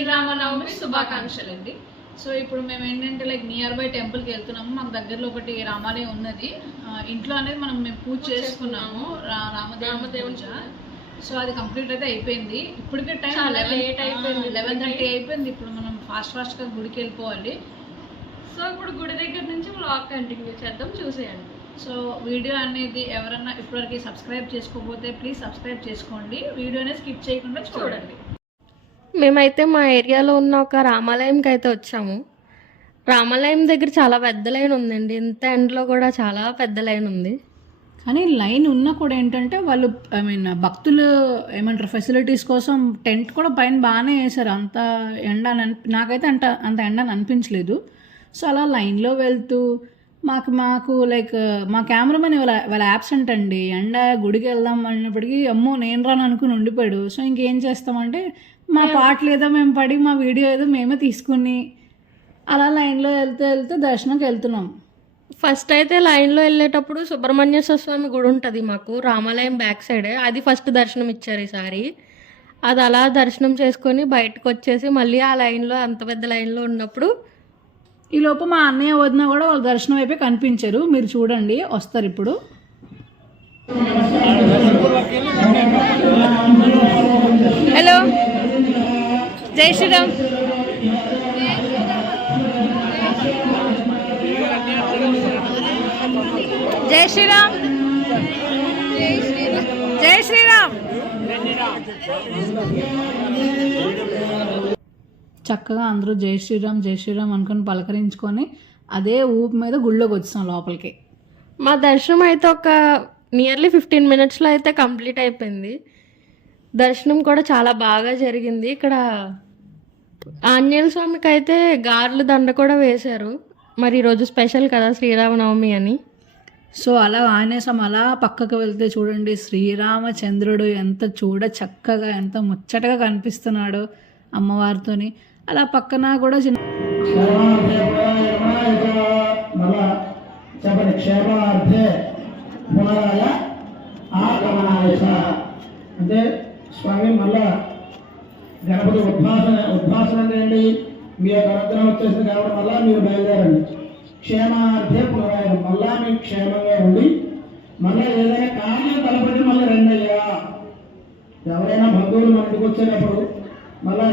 శ్రీరామనవమి శుభాకాంక్షలు అండి. సో ఇప్పుడు మేము ఏంటంటే లైక్ నియర్ బై టెంపుల్కి వెళ్తున్నాము. మాకు దగ్గరలో ఒకటి రామాలయం ఉన్నది. ఇంట్లో అనేది మేము పూజ చేసుకున్నాము, రామదేవుని. సో అది కంప్లీట్ అయితే అయిపోయింది. ఇప్పటికే టైం లేట్ అయిపోయింది, 11:30 అయిపోయింది. ఇప్పుడు మనం ఫాస్ట్గా గుడికి వెళ్ళిపోవాలి. సో ఇప్పుడు గుడి దగ్గర నుంచి వ్లాగ్ కంటిన్యూ చేద్దాం, చూసేయండి. సో వీడియో అనేది ఎవరన్నా ఇప్పటివరకు సబ్స్క్రైబ్ చేసుకోకపోతే ప్లీజ్ సబ్స్క్రైబ్ చేసుకోండి. వీడియోని స్కిప్ చేయకుండా చూడండి. మేమైతే మా ఏరియాలో ఉన్న ఒక రామాలయంకి అయితే వచ్చాము. రామాలయం దగ్గర చాలా పెద్ద లైన్ ఉందండి. ఇంత ఎండలో కూడా చాలా పెద్ద లైన్ ఉంది. కానీ లైన్ ఉన్నా కూడా ఏంటంటే వాళ్ళు భక్తులు ఏమంటారు ఫెసిలిటీస్ కోసం టెంట్ కూడా పైన బాగానే వేశారు. అంత ఎండ నాకైతే అంత ఎండ అని అనిపించలేదు. సో అలా లైన్లో వెళ్తూ మాకు లైక్ మా కెమెరామెన్ వాళ్ళ యాబ్సెంట్ అండి. ఎండ గుడికి వెళ్దాం అన్నప్పటికీ అమ్మో నేను రాను అనుకుని ఉండిపోయాడు. సో ఇంకేం చేస్తామంటే మా పాటలు ఏదో మేము పడి మా వీడియో ఏదో మేమే తీసుకుని అలా లైన్లో వెళ్తూ దర్శనంకి వెళ్తున్నాం. ఫస్ట్ అయితే లైన్లో వెళ్ళేటప్పుడు సుబ్రహ్మణ్యేశ్వర స్వామి గుడి ఉంటుంది మాకు రామాలయం బ్యాక్ సైడే. అది ఫస్ట్ దర్శనం ఇచ్చారు ఈసారి. అది అలా దర్శనం చేసుకొని బయటకు వచ్చేసి మళ్ళీ ఆ లైన్లో అంత పెద్ద లైన్లో ఉన్నప్పుడు ఈ లోపు మా అన్నయ్య వదిన కూడా వాళ్ళ దర్శనం అయిపోయి కనిపించారు. మీరు చూడండి, వస్తారు ఇప్పుడు. హలో, జై శ్రీరామ్. జై శ్రీరామ్, జై శ్రీరామ్. చక్కగా అందరూ జై శ్రీరామ్ అనుకుని పలకరించుకొని అదే ఊపు మీద గుళ్ళోకి వచ్చాం లోపలికి. మా దర్శనం అయితే ఒక నియర్లీ 15 minutesలో అయితే కంప్లీట్ అయిపోయింది. దర్శనం కూడా చాలా బాగా జరిగింది. ఇక్కడ ఆంజనేయ స్వామికి అయితే గార్ల దండ కూడా వేశారు. మరి ఈరోజు స్పెషల్ కదా శ్రీరామనవమి అని. సో అలా ఆంజనేయ స్వామి అలా పక్కకు వెళ్తే చూడండి శ్రీరామచంద్రుడు ఎంత చక్కగా ఎంత ముచ్చటగా కనిపిస్తున్నాడు అమ్మవారితోని. అలా పక్కన కూడా అంటే స్వామి మళ్ళా గణపతి ఉద్భాసన చేయండి. మీ యొక్క అనుగ్రహం వచ్చేసింది కాబట్టి మళ్ళా మీరు బయలుదేరండి. క్షేమార్థే పునరాయణం, మళ్ళా మీకు క్షేమంగా ఉండి మళ్ళీ ఏదైనా కార్యం తలపెట్టి మళ్ళీ రండి అయ్యా. ఎవరైనా బంధువులు మన ఇంటికి వచ్చేటప్పుడు మళ్ళా